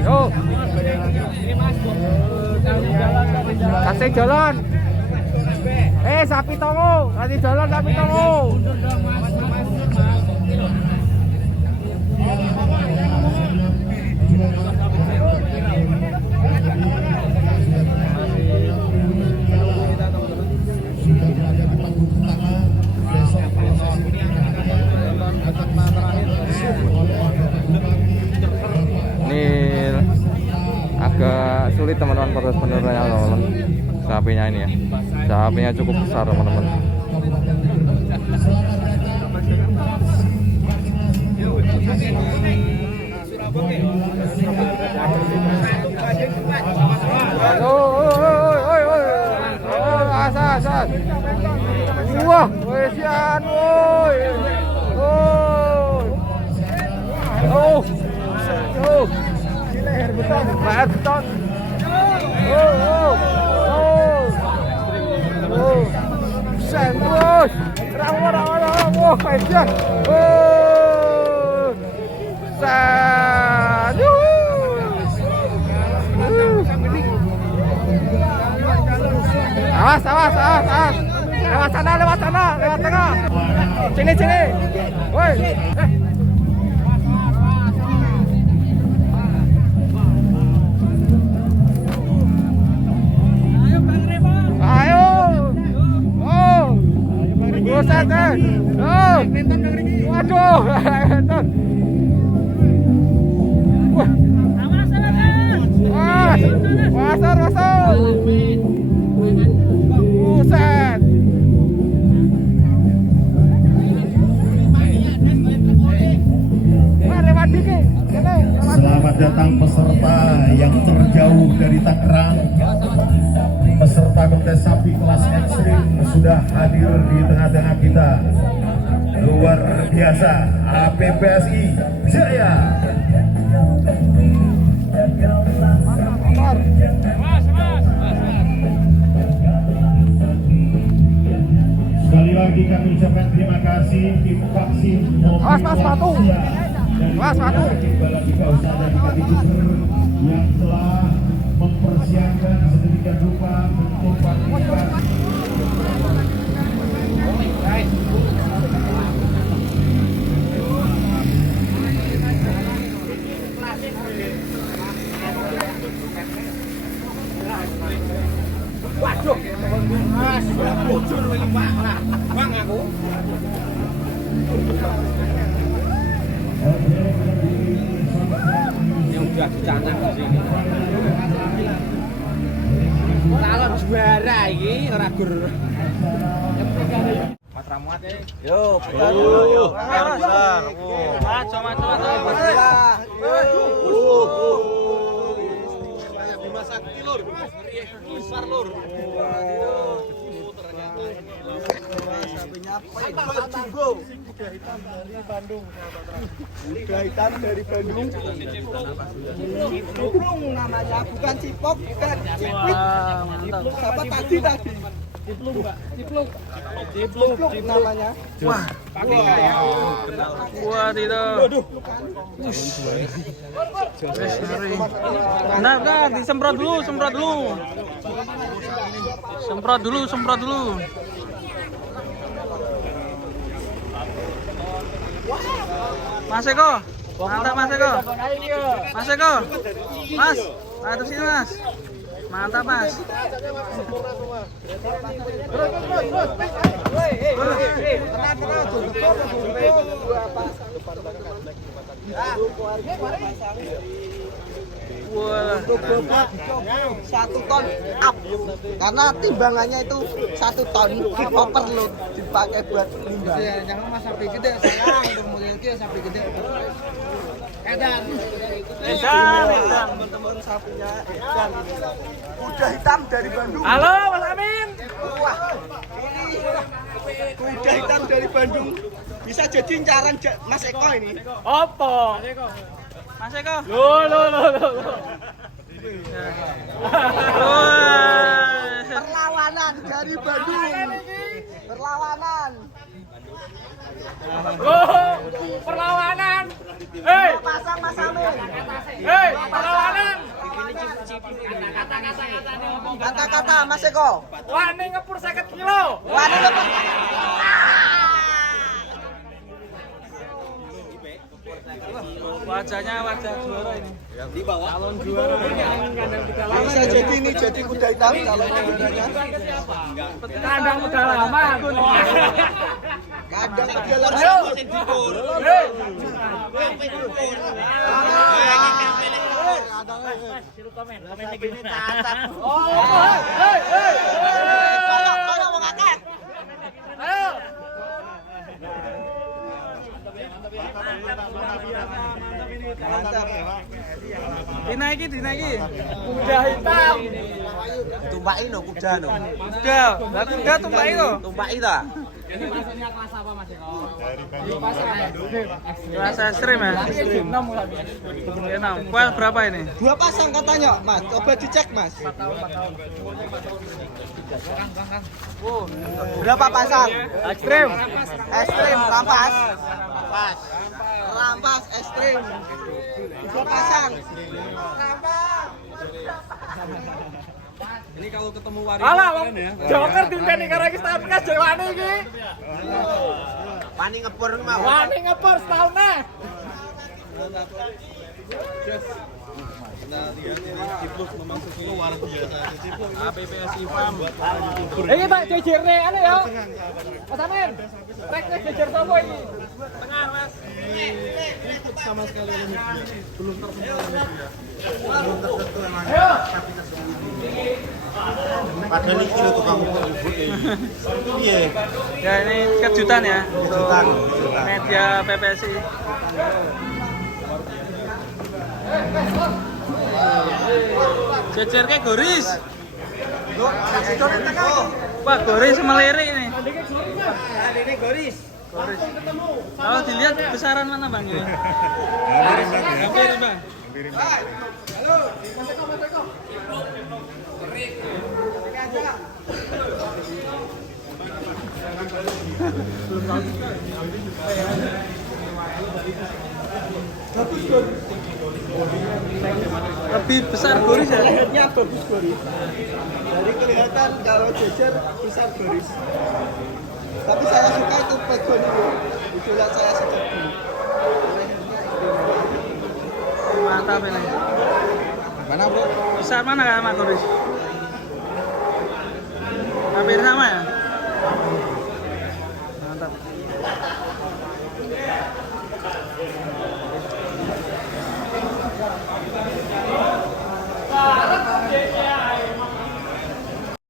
Yo. Kasih jalan. Sapi tongo, kasih jalan sapi tongo. Ini agak sulit teman-teman proses penurunannya teman-teman. Sapinya ini ya, sapinya cukup besar teman-teman. Asas. Wah, wesian woi. Leher beton. Sendus. Wah, kasihan. Awas. Lewat sana, lewat tengah. Sini. Woi. Buset deh. Waduh. Masar. Buset. Lewat dikit. Selamat datang peserta yang terjauh dari Tangerang. Peserta kontes sapi kelas ekstrim sudah hadir di tengah-tengah kita. Luar biasa, APPSI Jaya. Sekali lagi kami ucapkan terima kasih tim vaksin Sepatu. yang telah mempersiapkan sedemikian rupa bentuk fasilitas. Waduh, Mas, bocor ini Pak. Bang aku. Yang udah dicanang di sini. Kalau juara ini ora gur. Matramuat ya. Yo, besar. Maco. Bima Sakti lur. Besar lur. Kuda hitam dari Bandung. Ciplung namanya, bukan cipok, bukan ciplik. Siapa tadi? Cipluk namanya. Wah, tidak. Nah, disemprot dulu. Semprot dulu. Mas Eko, mantap Mas Eko. Mas, atas sini Mas. Mantap Mas. Wah, 1 ton up karena timbangannya itu 1 ton overload dipakai buat limbah. Jangan mas sapi gede sayang, model sapi gede. Edan. Teman-teman sapinya Edan. Kuda hitam dari Bandung. Halo Mas Amin. Wah, ini kuda hitam dari Bandung bisa jadi incaran Mas Eko ini. Apa? Mas Eko. Loh. Perlawanan dari Bandung. Perlawanan. Hei, pasang Mas Amin. Kata-kata Mas Eko. Wani ngepur 50 kilo. Wani ngepur. Wajahnya wajah juara ini. Di bawah. Calon juara. Bisa jadi ini jadi kuda hitam calon juaranya. Kandang udah lama. Kandang udah lama. Mantap. Dinaiki. Kuda hitam. Tumpakin no kuda no. Kuda. Lah kuda tumpaki to. Tumpaki ta? Ini maksudnya kelas apa Mas Eko? Kelas ekstrim ya? Ekstrim 6. Kuel berapa ini? 2 pasang katanya, Mas. Coba dicek, Mas. 4 tahun. Berapa pasang? Ekstrim. Ekstrim, rampas. Rampas ekstrim. 2 pasang. Ini kalau ketemu waris keren ya. Joker dinteni karo iki setahun kas Jewani iki. Wani ngepur mau. Wani ngepur setahun nih. Nah, dia ini Ciplus memasuki luar biasa. Ciplus APPSI Farm. Iki Pak jejerne anu ya. Mas Amin. Reknya jejer sapa iki? Tengah, Mas. Ikut sama sekali ini belum tersentuh ini ya. Padahal ini kilo tukang ribut ini. Iya. Ya ini kejutan ya. Kejutan. Media PPSI. Jejer ke Goris. Wah, Goris melirik ini. Ini Goris. Goris. Kalau dilihat besaran mana Bang ini? Hampir Bang. Halo. Lebih besar Goris ya? Lehernya bagus Goris. Dari kelihatan kalau jejer besar Goris. Tapi saya suka itu backbone itu. Itulah saya suka dulu. Mantap ini. Mana bro? Besar mana kan sama Goris? Hampir sama ya? Mantap.